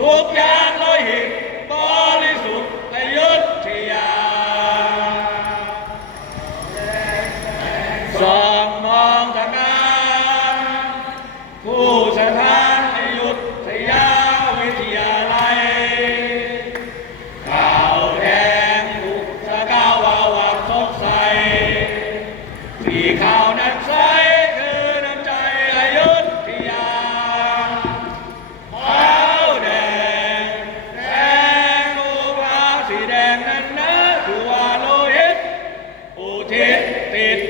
ทุกอย่างโลหิตบริสุทธิ์ในยุทธยาสองมองทางานผู้สถานในยุทธยาวิทยาลัยข่าวแดงถูกสก้าววาวัดกใสที่ข่าวนั้นใส পেট